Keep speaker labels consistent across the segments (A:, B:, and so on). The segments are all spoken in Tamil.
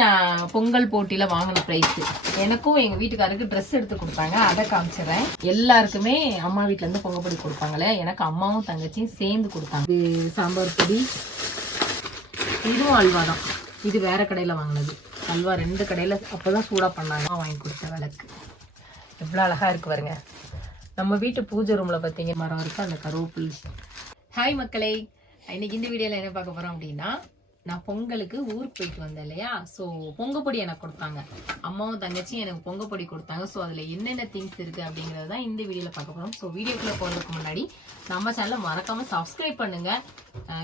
A: நான் பொங்கல் போட்டியில வாங்கின பிரைஸ் எனக்கும் எங்க வீட்டுக்காருக்கு ட்ரெஸ் எடுத்து கொடுத்தாங்க. அதை காமிச்சிடுறேன். எல்லாருக்குமே அம்மா வீட்ல இருந்து பொங்கப்பொடி கொடுப்பாங்களே. எனக்கு அம்மாவும் தங்கச்சியும் சேர்ந்து கொடுத்தாங்க. சாம்பார் பொடி. இதுவும் அல்வா தான். இது வேற கடையில வாங்கினது. அல்வா ரெண்டு கடையில அப்பதான் சூடா பண்ணாங்க. வாங்கி கொடுத்த விளக்கு. எவ்வளவு அழகா இருக்கு பாருங்க. நம்ம வீட்டு பூஜை ரூம்ல பாத்தீங்க. மரம் இருக்கு அந்த கருவேப்பில். ஹாய் மக்களே. இன்னைக்கு இந்த வீடியோல என்ன பார்க்க போறோம் அப்படின்னா நான் பொங்கலுக்கு ஊருக்கு போயிட்டு வந்தேன் இல்லையா? ஸோ பொங்கப்பொடி எனக்கு கொடுத்தாங்க. அம்மாவும் தங்கச்சியும் எனக்கு பொங்கப்பொடி கொடுத்தாங்க. ஸோ அதில் என்னென்ன திங்ஸ் இருக்குது அப்படிங்கிறது தான் இந்த வீடியோவில் பார்க்க போகிறோம் ஸோ வீடியோக்குள்ளே போகிறதுக்கு முன்னாடி நம்ம சேனலை மறக்காமல் சப்ஸ்கிரைப் பண்ணுங்கள்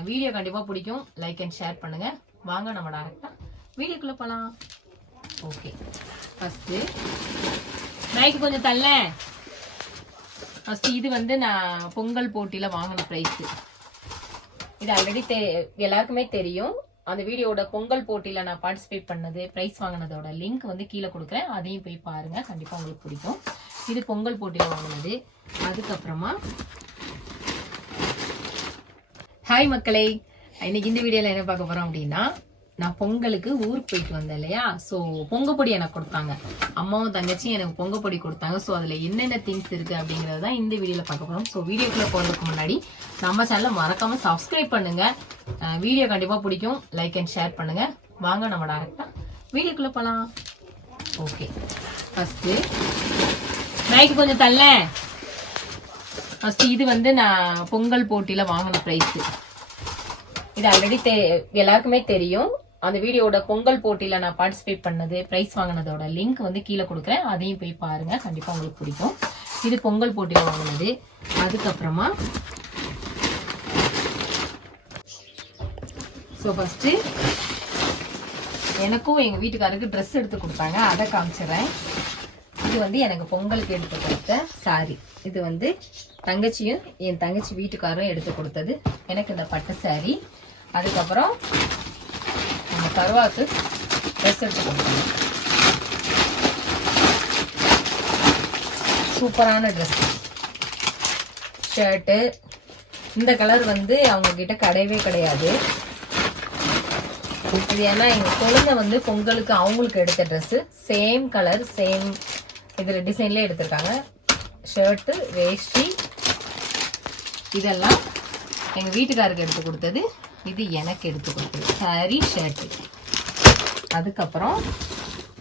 A: வீடியோ கண்டிப்பாக பிடிக்கும். லைக் அண்ட் ஷேர் பண்ணுங்கள் வாங்க நம்ம டேரெக்டாக வீடியோக்குள்ளே போகலாம் ஓகே ஃபஸ்ட்டு நைட்டு கொஞ்சம் தள்ள ஃபஸ்ட்டு இது வந்து நான் பொங்கல் போட்டியில் வாங்கின ப்ரைஸு இது ஆல்ரெடி தெ எல்லாருக்குமே தெரியும். அந்த வீடியோட பொங்கல் போட்டியில் நான் பார்ட்டிசிபேட் பண்ணது ப்ரைஸ் வாங்கினதோட லிங்க் வந்து கீழே கொடுக்குறேன். அதையும் போய் பாருங்கள் கண்டிப்பாக உங்களுக்கு பிடிக்கும். இது பொங்கல் போட்டியில் வாங்கினது. அதுக்கப்புறமா ஹாய் மக்களே. இன்னைக்கு இந்த வீடியோவில் என்ன பார்க்க போகிறோம் அப்படின்னா நான் பொங்கலுக்கு ஊருக்கு போயிட்டு வந்தேன் இல்லையா? ஸோ பொங்கப்பொடி எனக்கு கொடுத்தாங்க. அம்மாவும் தங்கச்சியும் எனக்கு பொங்கப்பொடி கொடுத்தாங்க. ஸோ அதில் என்னென்ன திங்ஸ் இருக்குது அப்படிங்கிறது தான் இந்த வீடியோவில் பார்க்க போகிறோம் ஸோ வீடியோக்குள்ளே போகிறதுக்கு முன்னாடி நம்ம சேனலை மறக்காமல் சப்ஸ்கிரைப் பண்ணுங்கள் வீடியோ கண்டிப்பாக பிடிக்கும். லைக் அண்ட் ஷேர் பண்ணுங்கள் வாங்க நம்ம டேரெக்டாக வீடியோக்குள்ளே போகலாம் ஓகே ஃபஸ்ட்டு நைட்டு கொஞ்சம் தள்ள. ஃபஸ்ட்டு இது வந்து நான் பொங்கல் போட்டியில் வாங்கின ப்ரைஸு இது ஆல்ரெடி தெ எல்லாருக்குமே தெரியும். அந்த வீடியோட பொங்கல் போட்டியில் நான் பார்ட்டிசிபேட் பண்ணது ப்ரைஸ் வாங்கினதோட லிங்க் வந்து கீழே கொடுக்குறேன். அதையும் போய் பாருங்கள் கண்டிப்பாக உங்களுக்கு பிடிக்கும். இது பொங்கல் போட்டியில் வாங்கினது. அதுக்கப்புறமா ஸோ ஃபஸ்ட்டு எனக்கும் எங்கள் வீட்டுக்காருக்கு ட்ரெஸ் எடுத்து கொடுத்தாங்க. அதை காமிச்சிடுறேன். இது வந்து எனக்கு பொங்கலுக்கு எடுத்து கொடுத்த சாரி இது வந்து தங்கச்சியும் என் தங்கச்சி வீட்டுக்காரும் எடுத்து கொடுத்தது. எனக்கு இந்த பட்டு சாரி அதுக்கப்புறம் நம்ம கருவாக்கு ட்ரெஸ் எடுத்து சூப்பரான ட்ரெஸ் ஷர்ட்டு இந்த கலர் வந்து அவங்கக்கிட்ட கிடையவே கிடையாது. இது ஏன்னா எங்கள் குழந்தை வந்து பொங்கலுக்கு அவங்களுக்கு எடுத்த ட்ரெஸ்ஸு சேம் கலர் சேம் இதில் டிசைன்லேயே எடுத்திருக்காங்க. ஷர்ட்டு வேஷ்டி இதெல்லாம் எங்கள் வீட்டுக்காருக்கு எடுத்து கொடுத்தது இது எனக்கு எடுத்து கொடுத்தது சாரி ஷர்ட்டு அதுக்கப்புறம்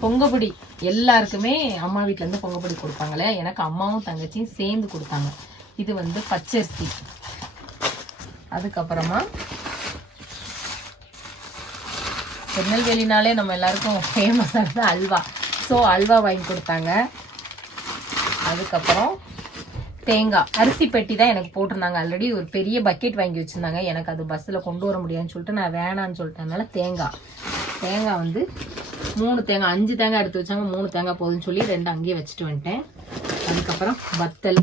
A: பொங்கப்பொடி எல்லாருக்குமே அம்மா வீட்டிலேருந்து பொங்கப்பொடி கொடுப்பாங்களே எனக்கு அம்மாவும் தங்கச்சியும் சேர்ந்து கொடுத்தாங்க. இது வந்து பச்சரிசி. அதுக்கப்புறமா திருநெல்வேலினாலே நம்ம எல்லாருக்கும் ஃபேமஸானது அல்வா. ஸோ அல்வா வாங்கி கொடுத்தாங்க. அதுக்கப்புறம் தேங்காய். அரிசி பெட்டி தான் எனக்கு போட்டிருந்தாங்க. ஆல்ரெடி ஒரு பெரிய பக்கெட் வாங்கி வச்சுருந்தாங்க. எனக்கு அது பஸ்ஸில் கொண்டு வர முடியாதுன்னு சொல்லிட்டு நான் வேணான்னு சொல்லிட்டதுனால தேங்காய். தேங்காய் வந்து மூணு தேங்காய் அஞ்சு தேங்காய் எடுத்து வச்சாங்க. மூணு தேங்காய் போதுன்னு சொல்லி ரெண்டு அங்கேயே வச்சுட்டு வந்துட்டேன். அதுக்கப்புறம் வத்தல்.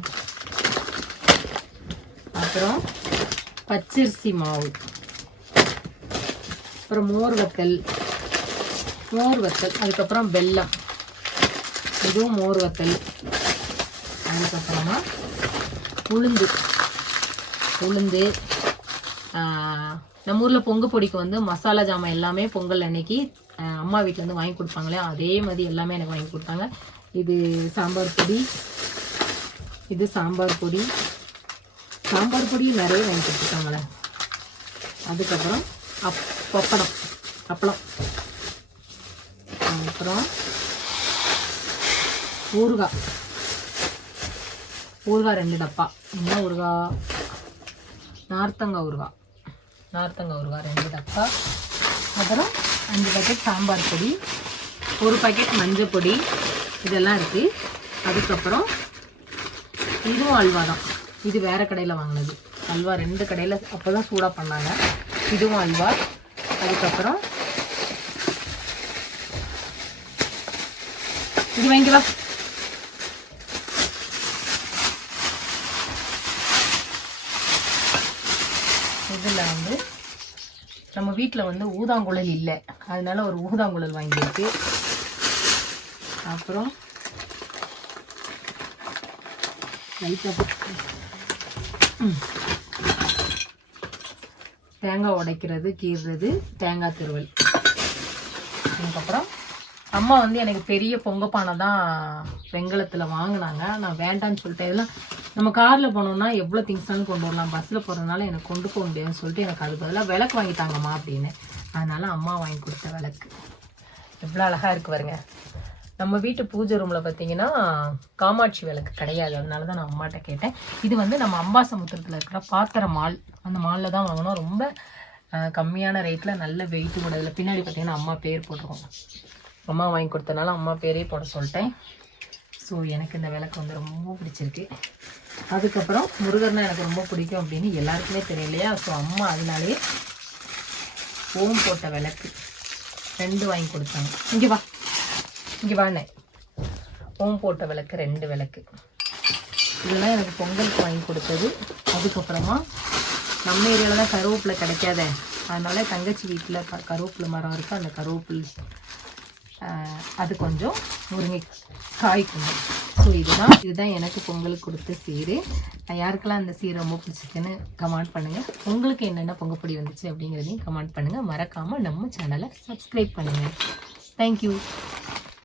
A: அப்புறம் பச்சரிசி மாவு. அப்புறம் மோர் வத்தல். மோர் வத்தல். அதுக்கப்புறம் வெல்லம். இதுவும் மோர் வத்தல். அதுக்கப்புறமா உளுந்து. உளுந்து நம்ம ஊரில் பொங்கு பொடிக்கு வந்து மசாலா ஜாமான் எல்லாமே பொங்கல் அன்னைக்கு அம்மா அம்மா வீட்டிலேருந்து வாங்கி கொடுப்பாங்களே அதே மாதிரி எல்லாமே எனக்கு வாங்கி கொடுத்தாங்க. இது சாம்பார் பொடி இது சாம்பார் பொடி. சாம்பார் பொடி நிறைய வாங்கி கொடுத்துருக்காங்களே அதுக்கப்புறம் அப் பப்படம் அப்பளம். அப்புறம் ஊறுகாய். ஊறுகாய் ரெண்டு டப்பா. என்ன ஊறுகாய் நார்த்தங்காய் ஊறுகாய் நார்த்தங்காய் ஊறுகாய் ரெண்டு டப்பா. அப்புறம் அஞ்சு பேக்கெட் சாம்பார் பொடி ஒரு பாக்கெட் மஞ்சள் பொடி. இதெல்லாம் இருக்குது அதுக்கப்புறம் இதுவும் அல்வா தான். இது வேறு கடையில் வாங்கினது. அல்வா ரெண்டு கடையில் அப்போ தான் சூடாக பண்ணாங்க. இதுவும் அல்வா. அதுக்கப்புறம் இது வாங்கிக்கலாம். வா வந்து நம்ம வீட்டில் வந்து ஊதாங்குழல் இல்லை. அதனால ஒரு ஊதாங்குழல் வாங்கியிருக்கு. அப்புறம் லைட்டாக தேங்காய் உடைக்கிறது கீறுறது தேங்காய் திருவல். அதுக்கப்புறம் அம்மா வந்து எனக்கு பெரிய பொங்க பானை தான் வெங்கலத்தில் வாங்கினாங்க. நான் வேண்டான்னு சொல்லிட்டேன். இதெல்லாம் நம்ம காரில் போனோம்னா எவ்வளோ திங்ஸ்னாலும் கொண்டு வரலாம். பஸ்ஸில் போகிறதுனால எனக்கு கொண்டு போக முடியாதுன்னு சொல்லிட்டு எனக்கு அது பதிலாக விளக்கு வாங்கிட்டாங்கம்மா அப்படின்னு. அதனால் அம்மா வாங்கி கொடுத்த விளக்கு. எவ்வளோ அழகாக இருக்கு பாருங்க. நம்ம வீட்டு பூஜை ரூமில் பார்த்தீங்கன்னா காமாட்சி விளக்கு கிடையாது. அதனால தான் நான் அம்மாட்ட கேட்டேன். இது வந்து நம்ம அம்பாசமுத்திரத்தில் இருக்கிற பாத்திர மால். அந்த மாலில் தான் வாங்கினோம். ரொம்ப கம்மியான ரேட்டில் நல்ல வெயிட்டு கூட இதில் பின்னாடி பார்த்தீங்கன்னா அம்மா பேர் போட்டிருக்கோம் அம்மா வாங்கி கொடுத்தனால அம்மா பேரே போட சொல்லிட்டேன். ஸோ எனக்கு இந்த விளக்கு வந்து ரொம்ப பிடிச்சிருக்கு. அதுக்கப்புறம் முருகர்னா எனக்கு ரொம்ப பிடிக்கும் அப்படின்னு எல்லாருக்குமே தெரியும் இல்லையா ஸோ அம்மா அதனாலேயே ஓம் போட்ட விளக்கு. ரெண்டு வாங்கி கொடுத்தாங்க. இங்கே வா. இங்கே வாண்ணே. ஓம் போட்ட விளக்கு ரெண்டு விளக்கு. இதெல்லாம் எனக்கு பொங்கலுக்கு வாங்கி கொடுத்தது. அதுக்கப்புறமா நம்ம ஏரியாவில் தான் கருவேப்பிலை கிடைக்காதே. அதனால தங்கச்சி வீட்டில் க கருவேப்பிலை மரம் இருக்குது அந்த கருவேப்பிலை அது கொஞ்சம் முருங்கை காய்க்குங்க ஸோ இதுதான் இதுதான் எனக்கு பொங்கலுக்கு கொடுத்த சீரு. யாருக்கெல்லாம் அந்த சீர் ரொம்ப பிடிச்சிருக்குன்னு கமெண்ட் பண்ணுங்கள் உங்களுக்கு என்னென்ன பொங்கப்பொடி வந்துச்சு அப்படிங்கிறதையும் கமெண்ட் பண்ணுங்கள் மறக்காமல் நம்ம சேனலை சப்ஸ்கிரைப் பண்ணுங்கள் தேங்க்யூ